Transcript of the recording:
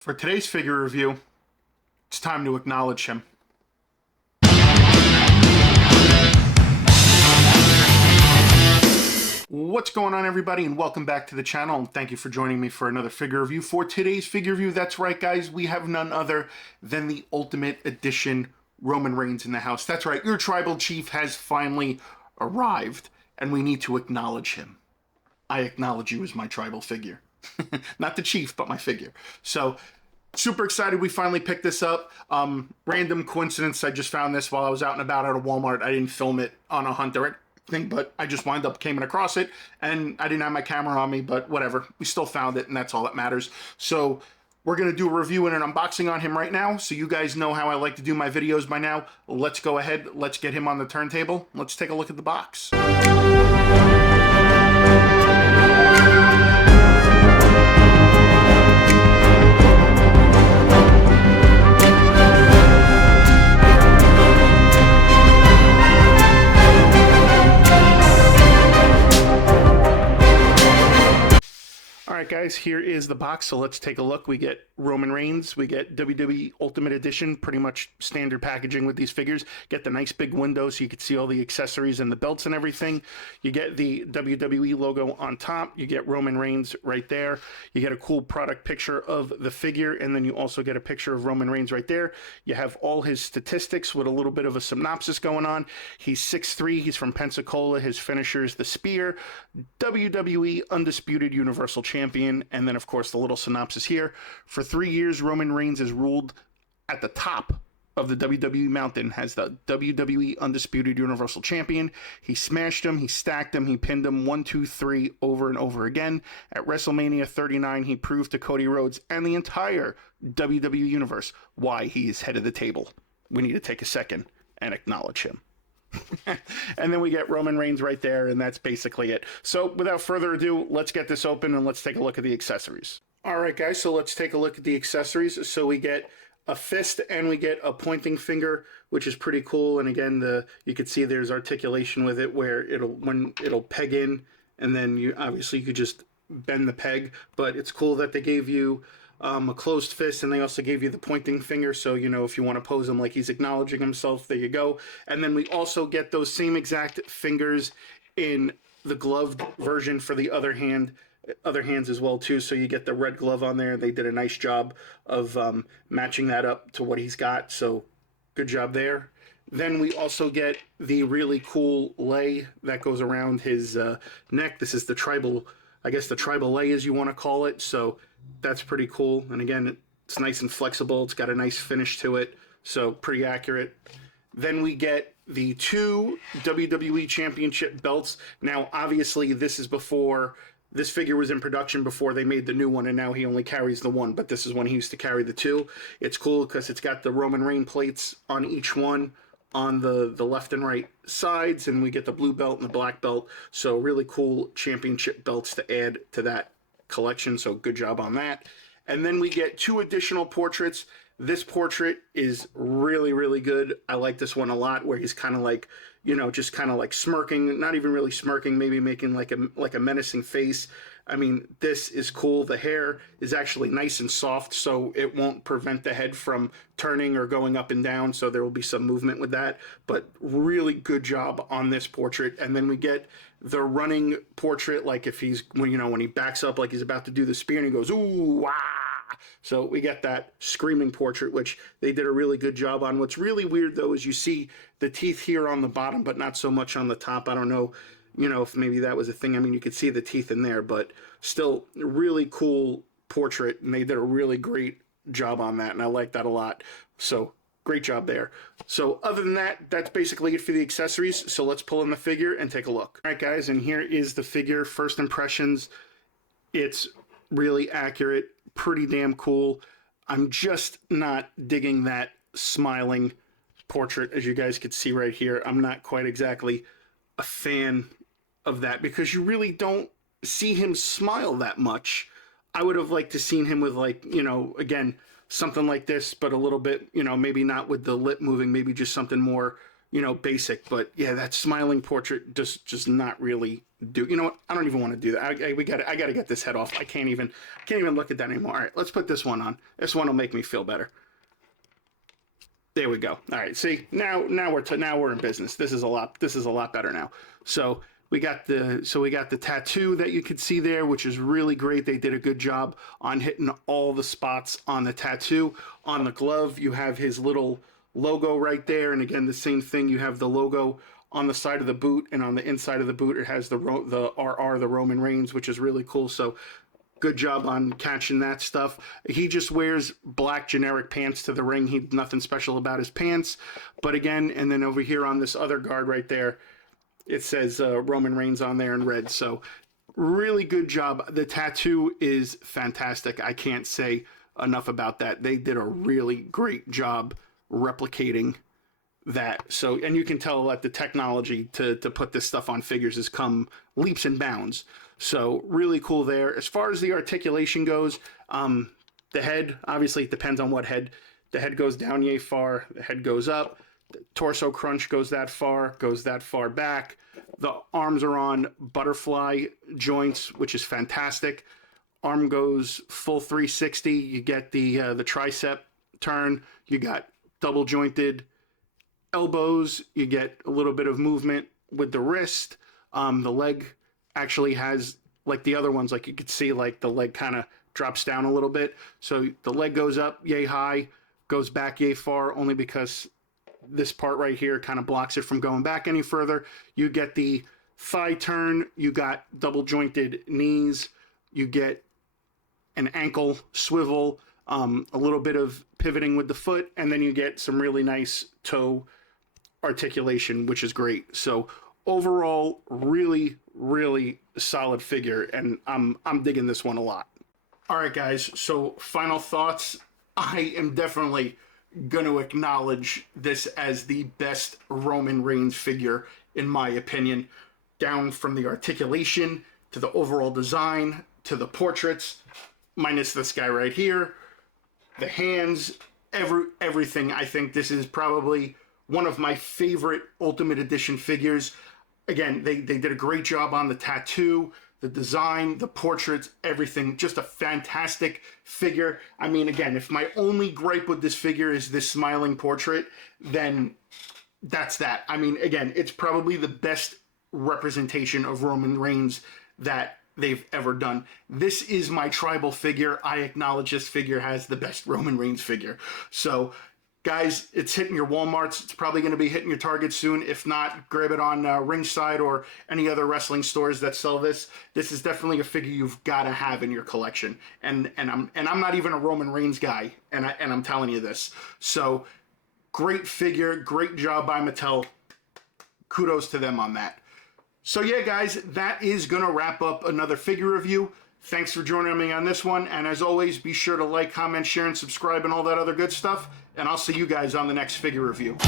For today's figure review, it's time to acknowledge him. What's going on, everybody, and welcome back to the channel, and thank you for joining me for another figure review. For today's figure review, that's right, guys, we have none other than the Ultimate Edition Roman Reigns in the house. That's right, your tribal chief has finally arrived, and we need to acknowledge him. I acknowledge you as my tribal figure. Not the chief, but my figure. So, super excited we finally picked this up. Random coincidence, I just found this while I was out and about at a Walmart. I didn't film it on a hunt or anything, but I just wound up coming across it, and I didn't have my camera on me, but whatever. We still found it, and that's all that matters. So we're going to do a review and an unboxing on him right now, so you guys know how I like to do my videos by now. Let's go ahead. Let's get him on the turntable. Let's take a look at the box. Alright guys, here is the box, so let's take a look. We get Roman Reigns, we get WWE Ultimate Edition, pretty much standard packaging with these figures. Get the nice big window so you can see all the accessories and the belts and everything. You get the WWE logo on top, you get Roman Reigns right there. You get a cool product picture of the figure, and then you also get a picture of Roman Reigns right there. You have all his statistics with a little bit of a synopsis going on. He's 6'3", he's from Pensacola, his finisher is the spear, WWE Undisputed Universal Champion. And then, of course, the little synopsis here. For 3 years, Roman Reigns has ruled at the top of the WWE mountain as the WWE Undisputed Universal Champion. He smashed him, he stacked him, he pinned him 1, 2, 3 over and over again. At WrestleMania 39, he proved to Cody Rhodes and the entire WWE Universe why he is head of the table. We need to take a second and acknowledge him. And then we get Roman Reigns right there, and that's basically it. So without further ado, let's get this open and let's take a look at the accessories. All right, guys, so let's take a look at the accessories. So we get a fist and we get a pointing finger, which is pretty cool. And again, you can see there's articulation with it where it'll peg in, and then you could just bend the peg. But it's cool that they gave you a closed fist, and they also gave you the pointing finger, so you know if you want to pose him like he's acknowledging himself, there you go. And then we also get those same exact fingers in the gloved version for the other hands as well too, so you get the red glove on there. They did a nice job of matching that up to what he's got, so good job there. Then we also get the really cool lei that goes around his neck. This is the tribal, I guess the tribal lei as you want to call it, so that's pretty cool. And again, it's nice and flexible. It's got a nice finish to it, so pretty accurate. Then we get the 2 WWE Championship belts. Now, obviously, this is before this figure was in production, before they made the new one, and now he only carries the one, but this is when he used to carry the 2. It's cool because it's got the Roman Reigns plates on each one on the left and right sides, and we get the blue belt and the black belt. So really cool championship belts to add to that collection, so good job on that. And then we get 2 additional portraits. This portrait is really, really good. I like this one a lot, where he's kind of like, you know, just kind of like smirking, not even really smirking, maybe making like a menacing face. I mean, this is cool. The hair is actually nice and soft, so it won't prevent the head from turning or going up and down, so there will be some movement with that, but really good job on this portrait. And then we get the running portrait, like if he's, when he backs up like he's about to do the spear and he goes, ooh, wah! So we get that screaming portrait, which they did a really good job on. What's really weird, though, is you see the teeth here on the bottom, but not so much on the top. I don't know, if maybe that was a thing. I mean, you could see the teeth in there, but still really cool portrait, and they did a really great job on that, and I like that a lot. So great job there. So other than that, that's basically it for the accessories. So let's pull in the figure and take a look. All right, guys, and here is the figure. First impressions, it's really accurate, pretty damn cool. I'm just not digging that smiling portrait, as you guys could see right here. I'm not quite exactly a fan of that, because you really don't see him smile that much. I would have liked to seen him with, like, again, something like this, but a little bit, maybe not with the lip moving, maybe just something more you know, basic. But yeah, that smiling portrait just not really do. You know what? I don't even want to do that. I got to get this head off. I can't even look at that anymore. All right, let's put this one on. This one will make me feel better. There we go. All right. See, now we're in business. This is a lot better now. So we got the tattoo that you could see there, which is really great. They did a good job on hitting all the spots on the tattoo. On the glove, you have his little logo right there, and again, the same thing. You have the logo on the side of the boot, and on the inside of the boot, it has the RR, the Roman Reigns, which is really cool. So good job on catching that stuff. He just wears black generic pants to the ring. Nothing special about his pants. But again, and then over here on this other guard right there, it says Roman Reigns on there in red. So really good job. The tattoo is fantastic. I can't say enough about that. They did a really great job replicating that. So, and you can tell that the technology to put this stuff on figures has come leaps and bounds. So really cool there. As far as the articulation goes, the head, obviously it depends on what head. The head goes down yay far, the head goes up. The torso crunch goes that far back. The arms are on butterfly joints, which is fantastic. Arm goes full 360. You get the tricep turn. You got double jointed elbows. You get a little bit of movement with the wrist. The leg actually has, like the other ones, like you could see, like the leg kind of drops down a little bit. So the leg goes up yay high, goes back yay far, only because this part right here kind of blocks it from going back any further. You get the thigh turn, you got double jointed knees, you get an ankle swivel, a little bit of pivoting with the foot, and then you get some really nice toe articulation, which is great. So overall, really, really solid figure, and I'm digging this one a lot. All right, guys, so final thoughts. I am definitely going to acknowledge this as the best Roman Reigns figure, in my opinion, down from the articulation to the overall design to the portraits, minus this guy right here, the hands, everything. I think this is probably one of my favorite Ultimate Edition figures. Again, they did a great job on the tattoo, the design, the portraits, everything. Just a fantastic figure. I mean, again, if my only gripe with this figure is this smiling portrait, then that's that. I mean, again, it's probably the best representation of Roman Reigns that they've ever done. This is my tribal figure. I acknowledge this figure has the best Roman Reigns figure. So, guys, it's hitting your Walmarts. It's probably going to be hitting your Target soon. If not, grab it on Ringside or any other wrestling stores that sell this. This is definitely a figure you've got to have in your collection. And I'm not even a Roman Reigns guy, and I'm telling you this. So, great figure, great job by Mattel. Kudos to them on that. So yeah, guys, that is going to wrap up another figure review. Thanks for joining me on this one. And as always, be sure to like, comment, share, and subscribe and all that other good stuff. And I'll see you guys on the next figure review.